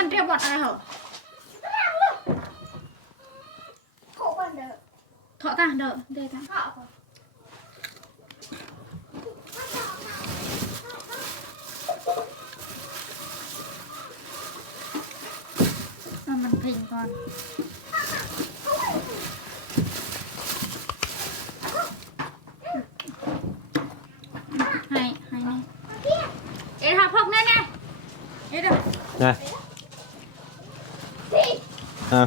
กันเรียบวัดอะไรเหรอ Khổ con đỡ เถาะตาเด้อเด้อตา Họ còn เอามันพิงก่อนให้ให้นี่เอ็ดหาพกแน่แน่เอ็ดเด้อ นะ Đi อะ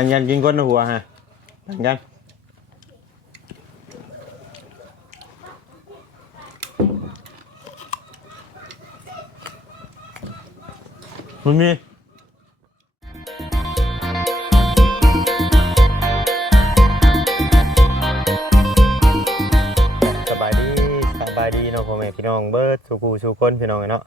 แบ่งกันกินก้นหัวฮะแบ่งกันมันมีสบายดีสบายดีเนาะพ่อแม่พี่น้องเบิร์ดสุกูสุคนพี่น้องเนาะ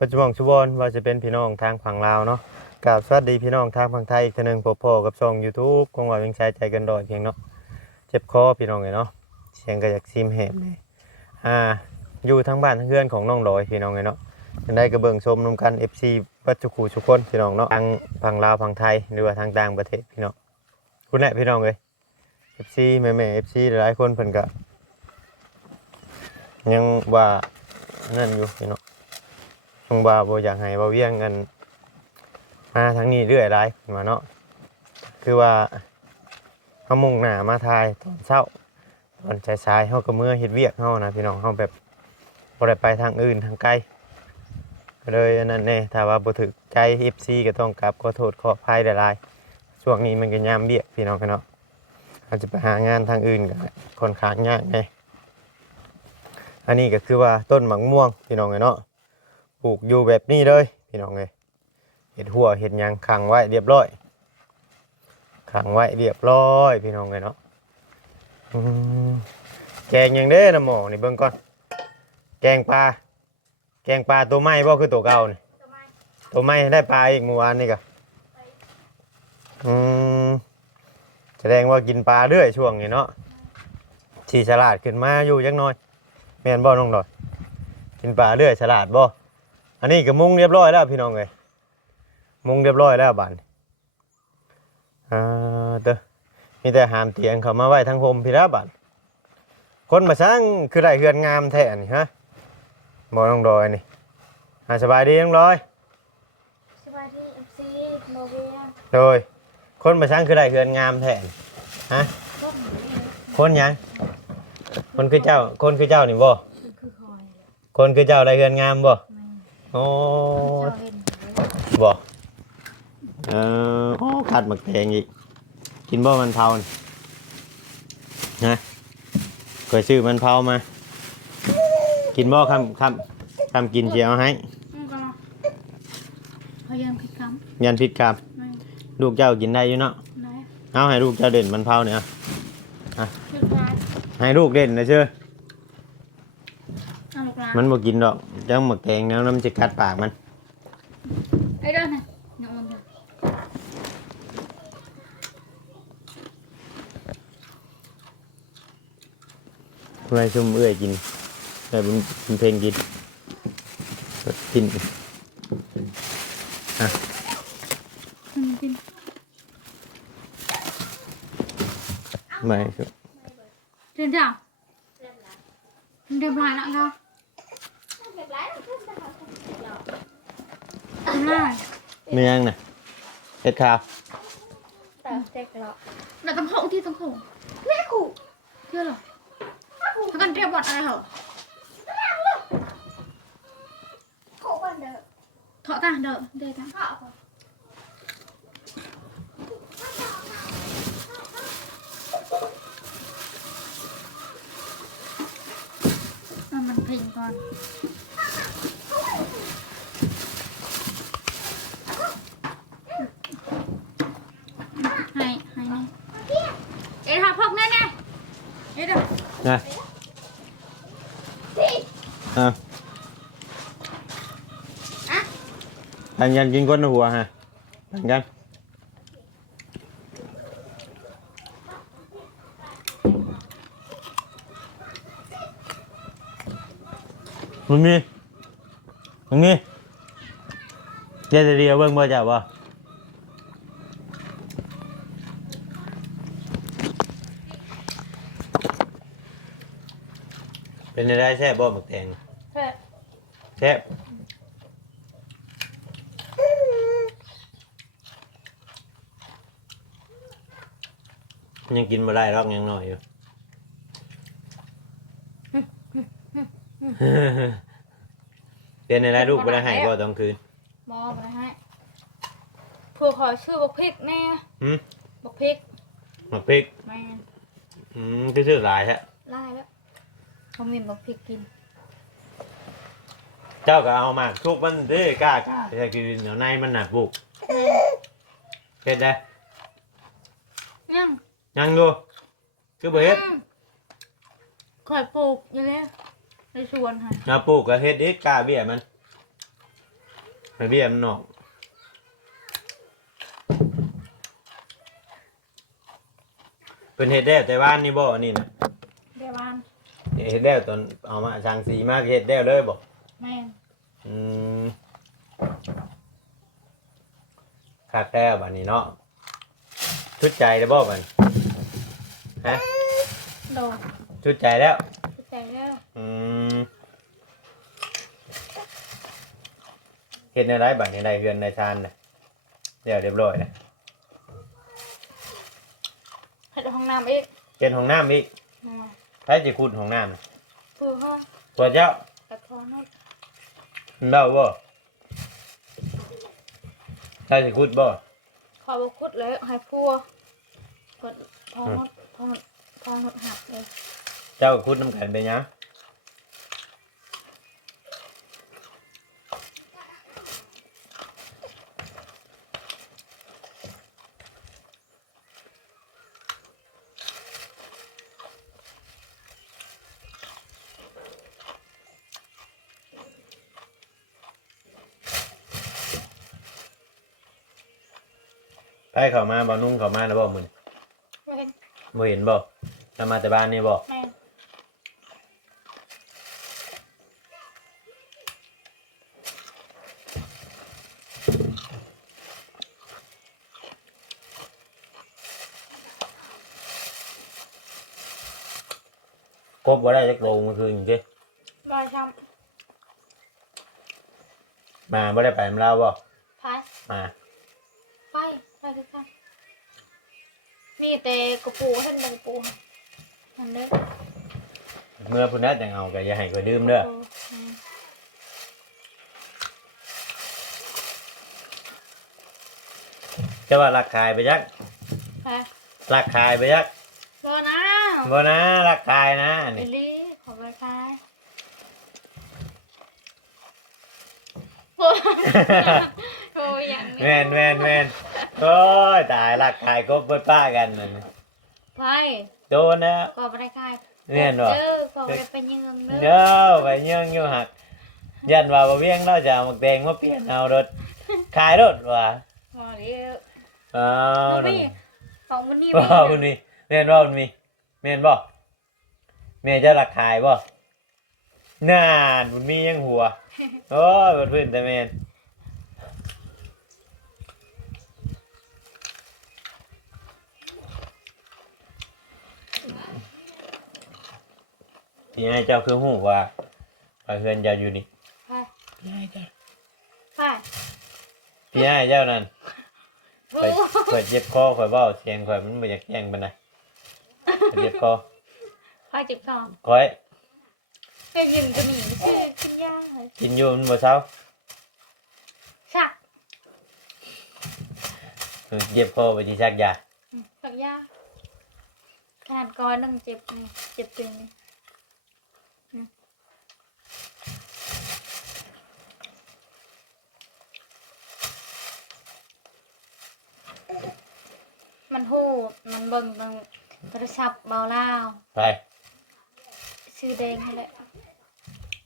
ปัจจุบันชุบอนว่าจะเป็นพี่น้องทางฝั่งลาวเนาะ กราบสวัสดีพี่น้องทางฝั่งไทยอีกเทีนึงพบพอกับช่อง YouTube คงว่าเพียงใช้ใจกันดอยเพียงเนาะเจ็บคอพี่น้องเลยเนาะเสียงก็อยากซิมแหบเลยอ่าอยู่ทั้งบ้านทั้งเพื่อนของน้องดอยพี่น้องเลยเนาะจังได้กระเบิงชมนำกัน FC ปัจจุคูทุกคนพี่น้องเนาะทางฝั่งลาวฝั่งไทยหรือว่าทางต่างประเทศพี่น้องคุณแหละพี่น้องเลย FC แม่แม่ FC หลายๆคนเพิ่นก็ยังว่านั่นอยู่พี่น้องทางบาบ่อยากให้บ่าเวียงกัน มาทางนี้เรื่อยหลายมาเนาะคือว่าเฮามุ่งหน้ามาทายตอนเช้าตอนสายๆเฮาก็เมื่อเฮ็ดเวียกเฮานะพี่น้องเฮาแบบบ่ได้ไปทางอื่นทางไกลก็เลยอันนั้นแน่ถ้าว่าบ่ถึกใจ FC ก็ต้องกราบขอโทษขออภัยหลายๆช่วงนี้มันก็ยามเวียกพี่น้องกันเนาะอาจจะไปหางานทางอื่นก็ค่อนข้างยากแน่อันนี้ก็คือว่าต้นหมักม่วงพี่น้องกันเนาะปลูกอยู่แบบนี้เลยพี่น้องเลย เห็ดหัวเห็ดยังขังไว้เรียบร้อยขังไว้เรียบร้อยพี่น้องเลยเนาะแกงยังเด้นะหมอนี่เบิ่งก่อน แกงปลา แกงปลาตัวใหม่บ่คือตัวเก่านี่ตัวใหม่ได้ปลาอีกเมื่อวานนี่กะอืมแสดงว่ากินปลาเรื่อยช่วงนี้เนาะชีฉลาดขึ้นมาอยู่จักหน้อยแม่นบ่น้องดอยกินปลาเรื่อยฉลาดบ่อันนี้ก็มุงเรียบร้อยแล้วพี่น้องเลย มุงเรียบร้อยแล้วบานอ่าเด้อมีแต่หามเตียงเขามาไว้ทั้งโฮมพี่ละบานคนมาสร้างคือไรเฮือนงามแท้นี่ฮะบอน้องดอยนี่อ่าสบายดีน้องดอย Sư bà đi MC Mô Via โดยคนมาสร้างคือไรเฮือนงามแท้นี่ฮะ Có một người คนหยังคนคือเจ้าคนคือเจ้านี่บ่ Cứ khôi คนคือเจ้าไรเฮือนงามบ่ Mày โอ้ Cho hình บ่ เออโอ้ขาดหมักแตงอีก กินบ่มันเผานี่นะก็ซื้อมันเผามา กินบ่คำคำคำกินเชียวให้อืมก็รอพยายามคิดคยันพิษกรรมำไม่ลูกเจ้ากินได้อยู่เนาะไหนเอาให้ลูกเจ้าเด่นมันเผาเนี่ยเอาคิดว่าให้ลูกเด่นนะเชื่อเอาลูกหลานมันบ่กินดอกจังหมักแตงแล้วน้ำจะกัดปากมัน ไอ้เด้อนะอย่าโอนเถอะ ไว้ซุ่มเอื้อยกินแต่บุญบุญเพลงกินก็กินอืมกินไม่ครับเรียนจ้าเรียนปลายแล้วก็ Đẹp lái là cứ sao ทำได้ไม่ยังนะเฮ็ดข้าว Tao đẹp lọ แล้วต้องโหที่ต้องโห Mẹ cụ เชื่อเหรอแล้วกันเรียบวัดอะไรเหรอ Khổ con đỡ เถาะตาเด้อเด้อตา Họ còn เอามันพิง อะแบ่งกันกินก้นหัวฮะแบ่งกันมันมีตรงนี้เจ๊จะเรียเบิ่งบ่จ้าบ่เป็นได้แซ่บบ่หมึกแตงเพื่อ แซ่บยังกินมาได้รอกยังหน่อยอยู่ เป็นอะไรลูกบ่ได้ให้บ่ตอนคืนมอมาให้เพื่อขอชื่อบักพริกแน่หืมบักพริกหมักพริกแม่นอืมคือชื่อหลายแท้ไล่แล้วเขามีบักพริกกิน เจ้าก็เอามาทุกมันเด้กล้ากล้าแต่คือเหนียวในมันหนักบุกแม่นเฮ็ดได้ยังยังอยู่คือบ่เฮ็ดอืมข่อยปลูกอยู่แล้วในสวนค่ะนาปลูกก็เฮ็ดอีกกล้าเบี้ยมันไปเบี้ยมันนอกเพิ่นเฮ็ดได้แต่บ้านนี่บ่อันนี้น่ะเดี๋ยวบ้านเฮ็ดได้ตอนเอามาสร้างสีมากเฮ็ดได้เลยบ่ แม่นอืมคักแท้บัดนี้เนาะชุดใจได้บ่บัดนี้ฮะโดนชุดใจแล้ว ใจแล้วอืมเฮ็ดในไรบัดนี้ได้เฮือนในชานน่ะเดี๋ยวเรียบร้อยนะให้ห้องน้ำอีกเฮ็ดห้องน้ำอีกมาใครสิขุดห้องน้ำน่ะเพื่อห้องตัวเจ้า กระท้อนน มันเล่าบ่ใครสิขุดบ่ขอบคุดเลยให้พัวกดทองนดทองทองนดหักเลย เจ้าก็ขุดน้ำกันเป็นห ไปเข้ามาบ่นุ่งเข้ามาแล้วบ่มึงไม่เห็นบ่เห็นบ่ถ้ามาแต่บ้านนี่บ่แม่นกบบ่ได้จักโลเมื่อคืนนี่สิบอยช้มาบ่ได้ไปมำลาวบ่ำพายมา ไปไปคือกันมี แต่กระปูท่านเป็นกระปูมันเด้อเมื่อพุ่นนัดจังเอาก็อย่าให้ก็ดื่มเด้อโอ้อืมจะว่ารักขายไปยักไปรักขายไปยักบอนะบ่นะรักขายนะเอนี่ ลี่ขอไปคายโอ้โอ้ยอย่างนี้ แม่นแม่นแม่น โอ้ยตายรักขายกบเบิดป้ากันนั่นไปโดนนะขอไปคายแม่นบ่เออขอไปเป็นยังไงเด้อเด้อไปเยื่องอยู่หักยันว่าบ่เวียงเราจะเอาหมกแดงมาเปลี่ยนเอารถขายรถว่ะพอเดียวอ้าเอาวไปนั่นของมันนี่บ่คุณนี่แม่นบ่คุณนี่แม่นบ่แม่จะรักขายบ่นานบุญมียังหัวโอ้ยเบิดพื้นแต่แม่น ที่ให้เจ้าคือหูว่าว่าเฮือนเจ้าอยู่นี่ไปที่ให้เจ้าไปที่ให้เจ้านั่นโอ้ข่อยข่อยเจ็บคอข่อยเว้าเสียงข่อยมันบ่อยากแย่งปานใดข่อยเจ็บคอไปจิบทองข่อยแค่ยินก็หนีชื่อกินยาเลยกินอยู่มันบ่เช้าชักเออเจ็บคอไปสิชักยาอืมชักยาขนาดก้อนนั่งเจ็บนี่เจ็บจริงนี่ มันหูดมันเบิ่งตรงโทรศัพท์เบาเล่าวไปชื่อแดงนี่แหละ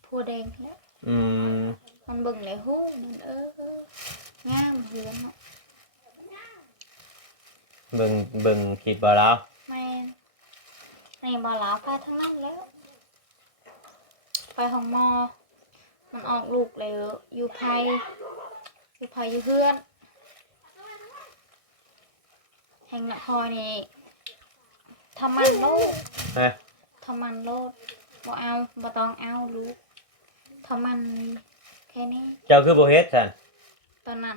ผู้แดงนี่แหละอืมมันเบิ่งเลยหูมันเออเอองามเหือนเนาะเบิ่งเบิ่งคลิปบ่แล้วแม่นนี่บ่ลาวไปทั้งนั้นแล้ว ไปห้องหมอ มันออกลูกเลยอยู่ไผอยู่ไผอยู่เพื่อน แห่งนครนี่ทำมันโลดฮะทำมันโลดบ่เอาบ่ต้องเอาลูกทำมันแค่นี้ เจ้าคือบ่เฮ็ดซั่นตอนนั้น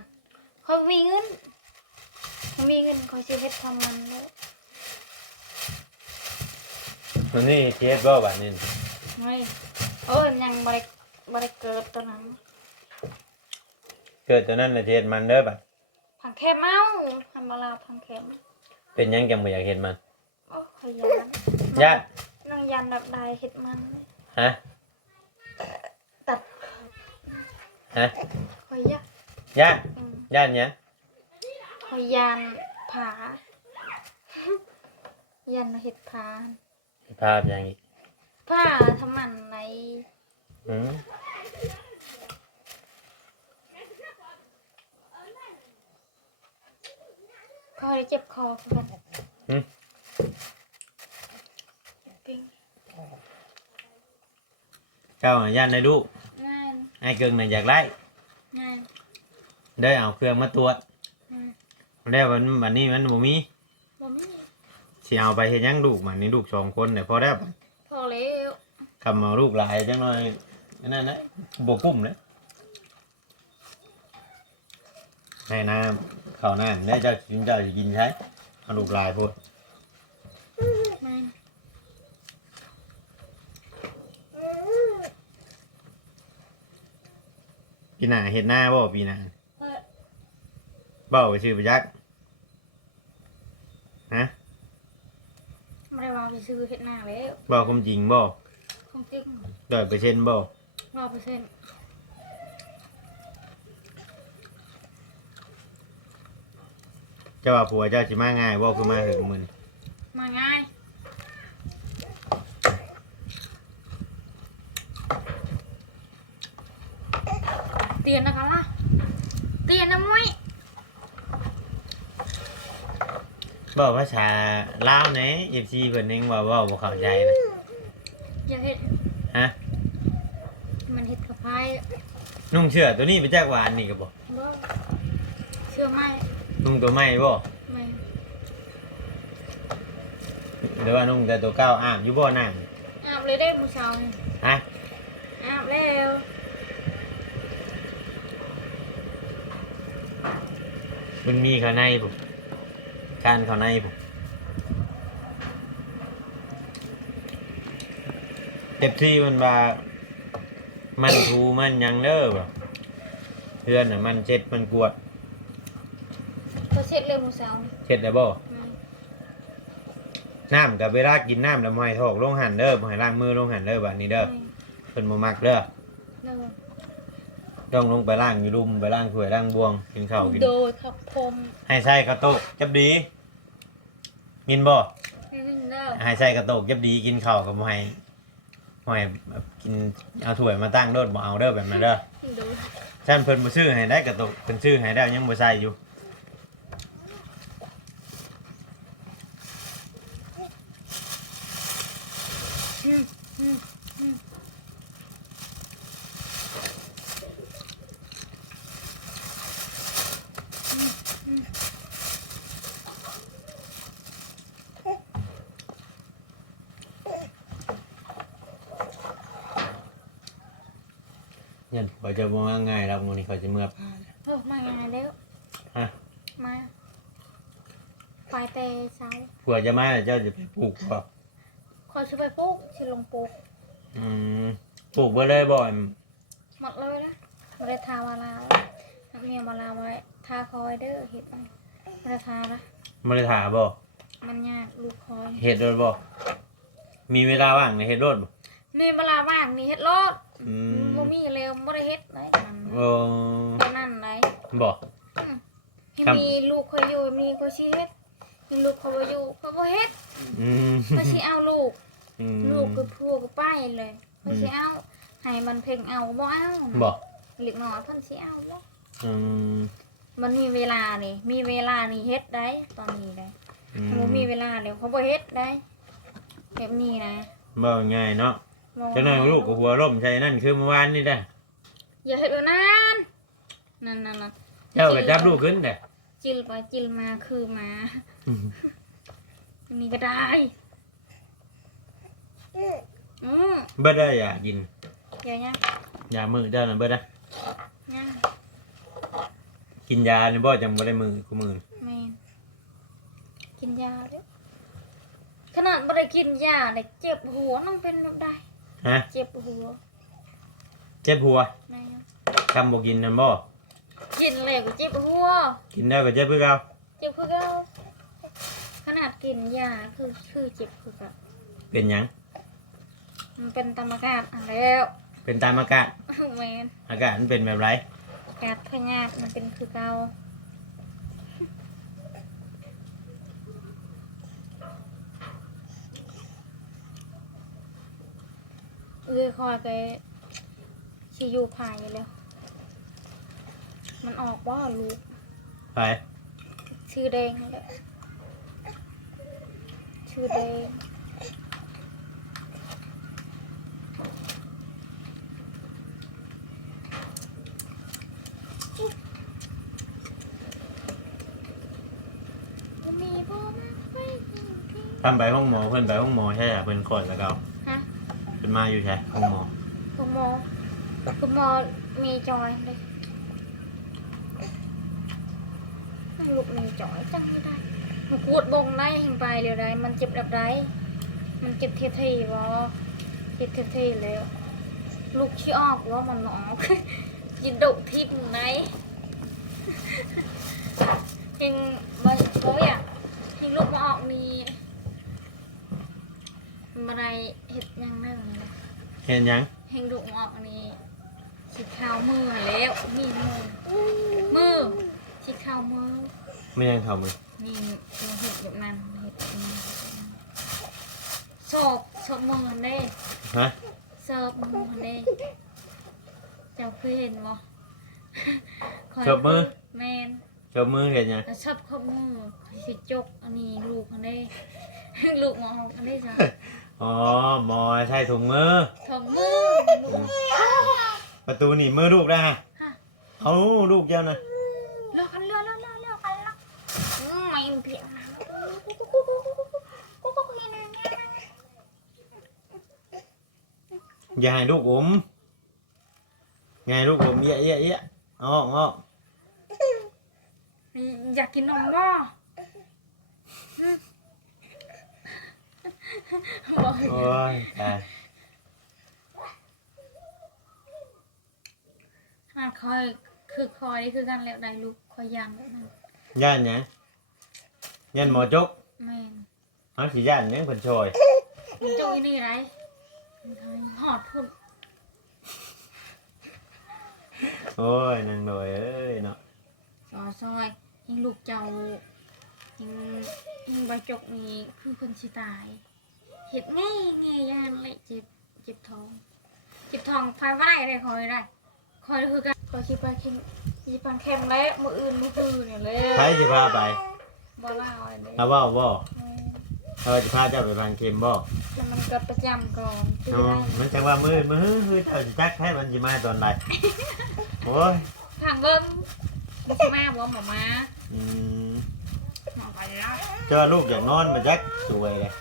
เขามีเงินเขามีเงินเขาสิเฮ็ดทำมันโลดมันนี่สิเฮ็ดบ่บัดนี้เฮ้ยเอ้ยยังบ่ได้บ่ได้เกิดตอนนั้นเกิดตัวนั้นน่ะสิเฮ็ดมันเด้อบัดพังแคมเมาทำบลาพังแคม เป็นหยังจังบ่อยากเฮ็ดมันโอ้ขยันย่านนางยันแบบใดเฮ็ดมันฮะตัดฮะขอยยะย่านอืมย่านหยังขอยยันผา ยันเฮ็ดผาภาพหยังอีกผ้าทำมันในอืม คอยเจ็บคอคือกันอืมปิ้งเจ้าน่ะย่านได้ลูกง่ายไอ้เกิงน่ะอยากได้ง่ายได้เอาเครื่องมาตรวจอืมแล้ววันวันนี้มันบ่มีบ่มีสิเอาไปเฮ็ดหยังลูกมันนี่ลูกสองคนเนี่ยพอได้วพอแล้วคำเอาลูกหลายจังหน่อยนั่นนะบ่กุ้มเลยให้น้ำ ข้าวน้ำได้เจ้ากินเจ้าสิกินใช้เอาลูกหลายพูดแม่นปีหน้าเฮ็ดหน้าบ่ปีหน้าเออเบ้าไปชื่อประยักษ์ฮะไม่ได้ว่าไปซื้อเฮ็ดหน้าแล้วเบ้าความจริงบ่ของจริงร้อยเปอร์เซ็นต์บ่ร้อยเปอร์เซ็นต์ เจ้าว่าผัวเจ้าสิมาง่ายบ่คือมาหึงมึนมาง่ายเตียนนะคะล่ะเตียนนะมุ้ยเบ้าภาษาลาวแหน่ FC เพิ่นเองว่าเว้าบ่เข้าใจนะอย่าเฮ็ดฮะมันเฮ็ดกับไพ่นุ่งเสื้อตัวนี้ไปจากหวานนี่ก็บ่บ่เชื่อไหม นุ่งตัวใหม่บ่ไม่หรือว่านุ่งแต่ตัวเก่าอ้ามอยู่บ่น้ำอาบเลยได้มื้อเช้านี่ฮะอาบแล้วมันมีข้างในผมการข้างในผมเต็มที่มันว่ามันทูมันหยังเด้อบ่เพื่อนน่ะมันเช็ดมันกวดก็ เช็ดเลยมื้อเช้านี่เช็ดได้บ่อืมน้ำกับเวลากินน้ำแล้วบ่ให้ถอกลงหันเด้อบ่ให้ล้างมือลงหันเด้อบัดนี้เด้อไม่เพิ่นบ่มักเด้อเด้อต้องลงไปล้างอยู่รุมไปล้างถ้วยล้างบวงกินข้าวกินโดยครับผมให้ใส่กระโตกจับดีกินบ่นี่เด้อให้ใส่กระโตกเย็บดีกินข้าวกับหอยหอยแบบกินเอาถ้วยมาตั้งโดดบ่เอาเด้อแบบนั้นเด้อโดยฉันเพิ่นบ่ซื้อให้ได้กระโตกเพิ่นซื้อให้ได้ยังบ่ใส่อยู่ อืมอืมอืม ยันบ่จะบ่ว่าง่ายแล้วมื้อนี้เขาจะเมื่อพาเออมาง่ายแล้วฮะ มาไปแต่เช้าผัวจะมาแล้วเจ้าจะไปปลูกบ่ขอช่วยไปปลูกชิลงปลูกอืมปลูกบ่เลยบ่หมดเลยนะไม่ได้ทาวาลานักเมียบาลาไว้ทาคอยเด้อเห็ดไปไม่ได้ทาละบ่ได้ถาบ่มันยากลูกคอยเฮ็ดโดดบ่มีเวลาว่างในเฮ็ดโดดบ่มีเวลาว่างนี่เฮ็ดรอด อืมบ่มีเร็วบ่ได้เฮ็ดเลยมันโอ้แค่นั้นเลยบ่ให้ครับมีลูกคอยอยู่มีก็สิเฮ็ดมีลูกเขาบ่อยู่เขาบ่เฮ็ดอืมเขาสิเอาลูก อืมลูกก็พัวก็ไปเลยเขาสิเอาให้มันเพ่งเอาบ่เอาบ่เล็กน้อยเพิ่นสิเอาบ่อืมมันมีเวลานี่มีเวลานี่เฮ็ดได้ตอนนี้ได้อืถ้าบ่มีเวลาเดี๋ยวเขาบ่เฮ็ดได้แบบนี้นะบ่ง่ายเนาะ จังนั้นลูกกับหัวร่มใช่นั่นคือเมื่อวานนี่ได้ออย่าเห็ดแบบนั้นนั่นนั่นนั่นเจ้าก็จับลูกขึ้นเด้จิลไปจิลมาคือมาอันนี้ก็ได้อืมเบิดได้อย่ากินเดี๋ยวยังยามือเจ้าน่ะเบิดได้ยังกินยานี่บ่จังบ่ได้มือกูมือแมนกินยาเด้อขนาดไม่ได้กินยาเลยเจ็บหัวนั่งเป็นแบบใด ฮะ เจ็บหัวเจ็บหัวแม่นคำบ่กินนั่นบ่กินเลยก็เจ็บหัว กินได้ก็เจ็บคือเก่าเจ็บคือเก่าขนาดกินยาคือคือเจ็บคือเก่าเป็นหยัง มันเป็นตามอากาศอันแล้วเป็นตามอากาศแมนอากาศมันเป็นแบบไร อากาศพยาธิมันเป็นคือเก่า เอ้ยคอยไปชิอยูพายแล้วมันออกว่าลูกไปชื่อแดงนั่นแหละชื่อแดงมีพ่อมาไม่ถึงที่ทำไปห้องหมอเพิ่นไปห้องหมอใช่ไหมเพิ่นกดแล้วก็ฮะ เป็นมาอยู่ใช่ห้องหมอคุณหมอคุณหมอมีจอยเลยลูกมีจอยจังไม่ได้มันขวดบงได้เห็นไปเร็วได้ มันเจ็บแบบไรมันเจ็บเทียทีวะเจ็บเทียทีแล้วลูกขี้ออกว่ามันออกยินดุทิพย์ไหนเฮงมาโอ้ยอะเฮงลูกมาออกนี่มาไรเห็ดหยังนั่งเลยเห็นหยังเฮงดุออกนี่ฉีดข้าวมือแล้วมีมือมือฉีดข้าวมือไม่ยังเข้ามือนี่เราเห็ดแบบนั้นเห็ดแบบนั้นศพศพมือเด้ฮะเสิร์ฟมือเด้เจ้าเคยเห็นบ่ข้ยจบมือแมนจบมือเห็นหยังแล้วชอบข้อมือสิจกอันนี้ลูกอันนี้ ลูกหมออันนี้จ้ะ อ๋อหมอใช่ถุงมือถงมือลูกประตูหนีบมือลูกได้ฮะฮะเอาลูกเจ้านะเลือกกันเลือกเลือกเลือกเลือกกันเลือกอืมไม่เพียงนะอย่าให้ลูกอมอย่าให้ลูกอมเอี้ยเอี้ยเอี้ยเอาออกเอาออกอยากกินนมบ่บอก โอ้ยตายขนาดคอย คือคอยนี่คือกันแล้วได้ลูกคอยยังแบบนั้นย่านหยังย่านหมอจกแม่นเอาสิย่านหยังเพิ่นช่วยมันจุยนี่ไรหอดพุ่นโอ้ยนางหน่อยเอ้ยเนาะซอยซอยยิงลูกเจ้ายิงยิงใบจกนี่คือคนสิตาย เห็ดง่ายง่ายยานเลยเจ็บเจ็บท้องเจ็บท้องไฟไหม้ได้คอยได้คอยคือกันคอยคิดไปเค็มคิดไปเค็มแล้วมืออื่นมือคือเนี่ยเลยใครสิพาไปบ่เล่าอันนี้เอาเว้าบ่แม่เออสิพาเจ้าไปบางเข็มบ่แล้วมันก็ประจำก่อนตีเนาะได้มันจังว่ามือมือคือเจ้าสิจักให้มันสิมาตอนใดโอ้ยทางเบิ้งบุกแม่บอกหมอมาอืมหมอไปแล้วเจ้าลูกอยากนอนมาจักสวยเลย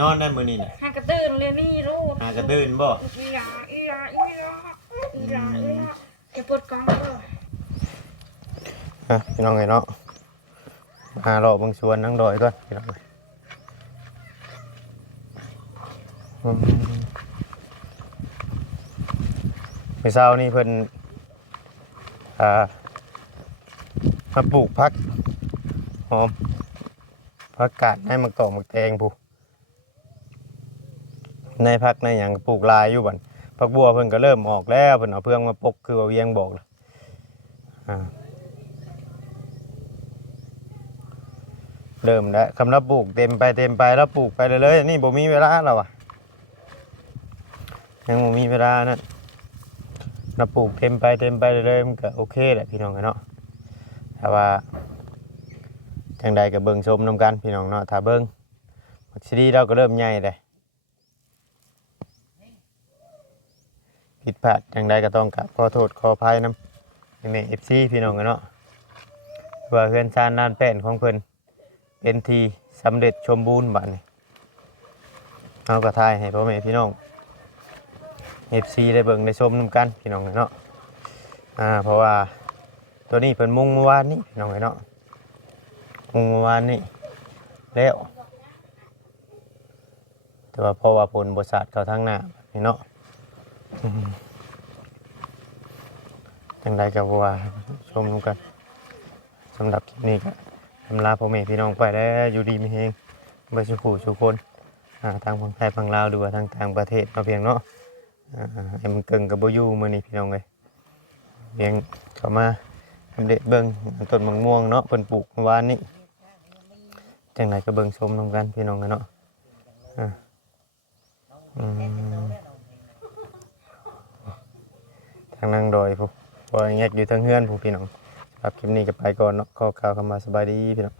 นอนได้มื้อนี้น่ะหากระตื่นเลยนี่ลูกหากระตื่นบ่อีหยาอีหยาอีหยาอีหยาอีหยาจะปวดกล้องก็ฮะพี่น้องไงเนาะหารอบางสวนนั่งดอยก่อนพี่น้องอืมมื้อเช้านี่เพิ่นอ่ามาปลูกพักหอมพักกาดให้มักตอกมักแตงผู้ ในพักในหยังก็ปลูกลายอยู่บัดพักบัวเพิ่นก็เริ่มออกแล้วเพิ่นเอาเพื่องมาปกคือว่าเวียงบอกเลยอ่าเริ่มแล้วคำนับปลูกเต็มไปเต็มไปแล้วปลูกไปเลยเลยนี่บ่มีเวลาแล้วอะยังบ่มีเวลานั่นนับปลูกเต็มไปเต็มไปเลยเลยมันก็โอเคแหละพี่น้องกันเนาะแต่ว่าจังใดก็เบิ่งชมนํกันพี่น้องเนาะถ้าเบิ่งซีดีเราก็เริ่มใหญ่เลย ผิดพลาดอย่างใดก็ต้องกราบขอโทษขออภัยนำแม่ FC พี่น้องกันเนาะว่าเฮือนซานด้านแป้นของเพิ่นเป็นทีสำเร็จสมบูรณ์บัดนี้เอาก็ทายให้พ่อแม่พี่น้อง FC ได้เบิ่งได้ชมนํกันพี่น้องเนาะอ่าเพราะว่าตัวนี้เพิ่นมุงเมื่อวานนี้พี่น้องเนาะมุงเมื่อวานนี้แล้วแต่ว่าเพราะว่าผลบริษัทเขาทั้งหน้าพี่เนาะอืม จังใดก็บ่ว่าชมนำกันสำหรับคลิปนี้ก็ทำลาพ่อแม่พี่น้องไปแล้วอยู่ดีมีเฮงบ่สุขสุคนทางฝั่งไทยฝั่งลาวหรือว่าทางต่างประเทศเนาเพียงเนาะไอ้มันเกิงกับบ่อยู่มื้อนี้พี่น้องเอ้ยเพียงเข้ามาอัปเดตเบิ่งต้นมะม่วงเนาะเพิ่นปลูกเมื่อวานนี้จังไดก็เบิ่งชมนำกันพี่น้องกันเนาะอ่าอืมางนั่งโดอยผู้บอยแงกอยู่ทั้งเฮือนผู้พี่น้องครับคลิปนี้ก็ไปก่อนเนาะขอกล่าวคำว่าสบายดีพี่น้อง